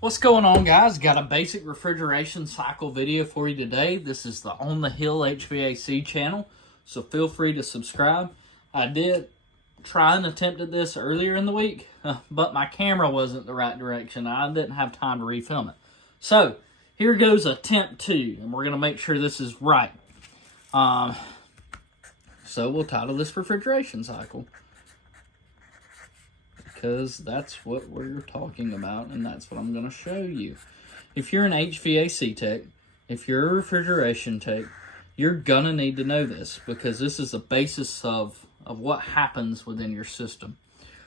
What's going on, guys? Got a basic refrigeration cycle video for you today. This is the On the Hill HVAC channel, so feel free to subscribe. I did try and attempt at this earlier in the week, but my camera wasn't the right direction. I didn't have time to refilm it. So here goes attempt 2, and we're going to make sure this is right. So we'll title this refrigeration cycle, because that's what we're talking about, and that's what I'm going to show you. If you're an HVAC tech, if you're a refrigeration tech, you're going to need to know this, because this is the basis of what happens within your system.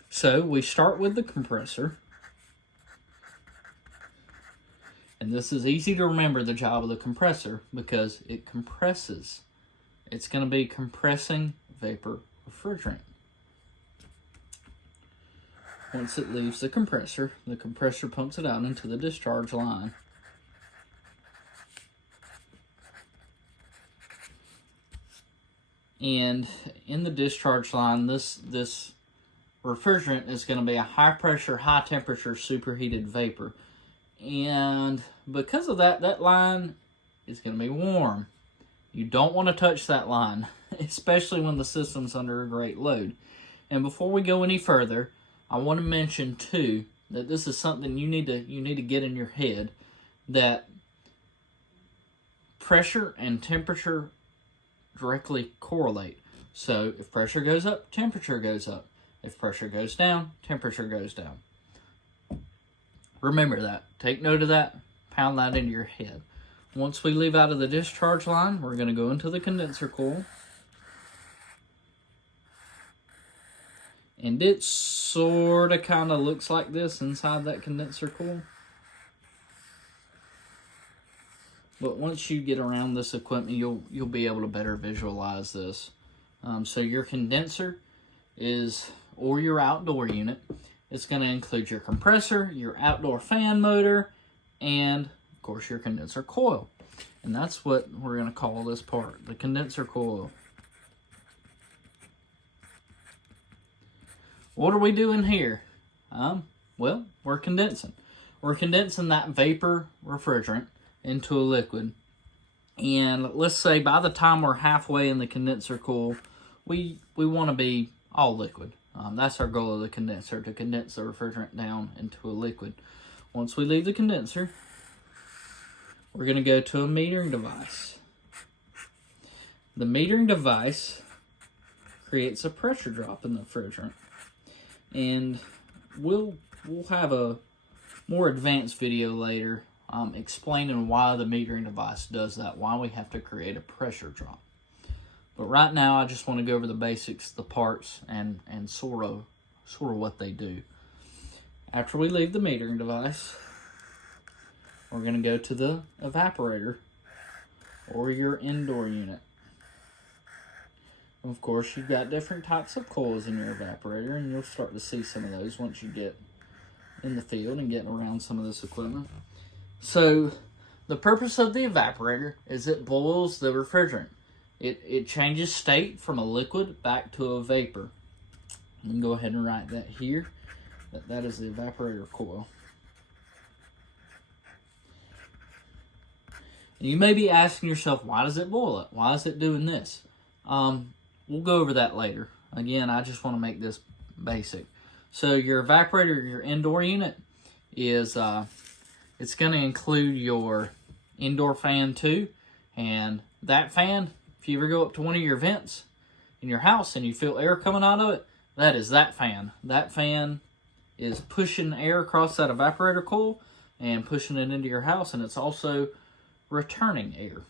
So we start with the compressor, and this is easy to remember the job of the compressor, because it compresses. It's going to be compressing vapor refrigerant. Once it leaves the compressor pumps it out into the discharge line. And in the discharge line, this refrigerant is going to be a high pressure, high temperature, superheated vapor. And because of that, that line is going to be warm. You don't want to touch that line, especially when the system's under a great load. And before we go any further, I want to mention too that this is something you need to get in your head, that pressure and temperature directly correlate. So if pressure goes up, temperature goes up. If pressure goes down, temperature goes down. Remember that. Take note of that. Pound that into your head. Once we leave out of the discharge line, we're going to go into the condenser coil. And it sort of kind of looks like this inside that condenser coil. But once you get around this equipment, you'll be able to better visualize this. So your condenser is, or your outdoor unit, it's going to include your compressor, your outdoor fan motor, and of course your condenser coil. And that's what we're going to call this part, the condenser coil. What are we doing here? Well, we're condensing. We're condensing that vapor refrigerant into a liquid. And let's say by the time we're halfway in the condenser coil, we want to be all liquid. That's our goal of the condenser, to condense the refrigerant down into a liquid. Once we leave the condenser, we're going to go to a metering device. The metering device creates a pressure drop in the refrigerant. And we'll have a more advanced video later explaining why the metering device does that, why we have to create a pressure drop. But right now, I just want to go over the basics, the parts, and sort of what they do. After we leave the metering device, we're going to go to the evaporator or your indoor unit. Of course, you've got different types of coils in your evaporator, and you'll start to see some of those once you get in the field and getting around some of this equipment. So, the purpose of the evaporator is it boils the refrigerant. It changes state from a liquid back to a vapor. You can go ahead and write that here. That is the evaporator coil. And you may be asking yourself, why does it boil it? Why is it doing this? We'll go over that later. Again, I just want to make this basic. So your evaporator, your indoor unit, is it's going to include your indoor fan too. And that fan, if you ever go up to one of your vents in your house and you feel air coming out of it, that is that fan. That fan is pushing air across that evaporator coil and pushing it into your house, and it's also returning air.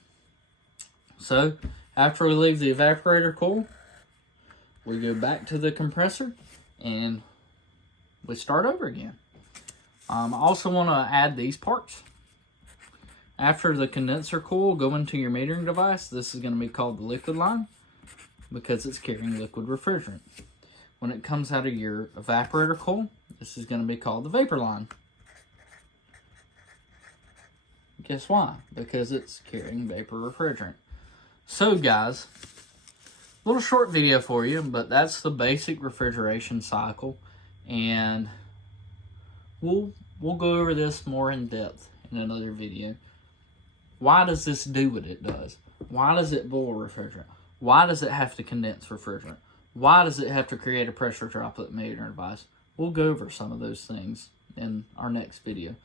So after we leave the evaporator coil, we go back to the compressor and we start over again. I also want to add these parts. After the condenser coil, go into your metering device. This is going to be called the liquid line because it's carrying liquid refrigerant. When it comes out of your evaporator coil, this is going to be called the vapor line. Guess why? Because it's carrying vapor refrigerant. So guys, little short video for you, but that's the basic refrigeration cycle, and we'll we'll go over this more in depth in another video. Why does this do what it does? Why does it boil refrigerant? Why does it have to condense refrigerant? Why does it have to create a pressure droplet metering device? We'll go over some of those things in our next video.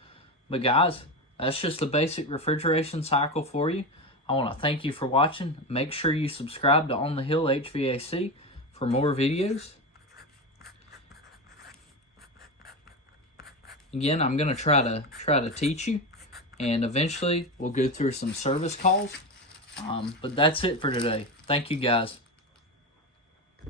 But guys, that's just the basic refrigeration cycle for you. I want to thank you for watching. Make sure you subscribe to On the Hill HVAC for more videos. Again, I'm going to try to teach you, and eventually we'll go through some service calls. But that's it for today. Thank you guys.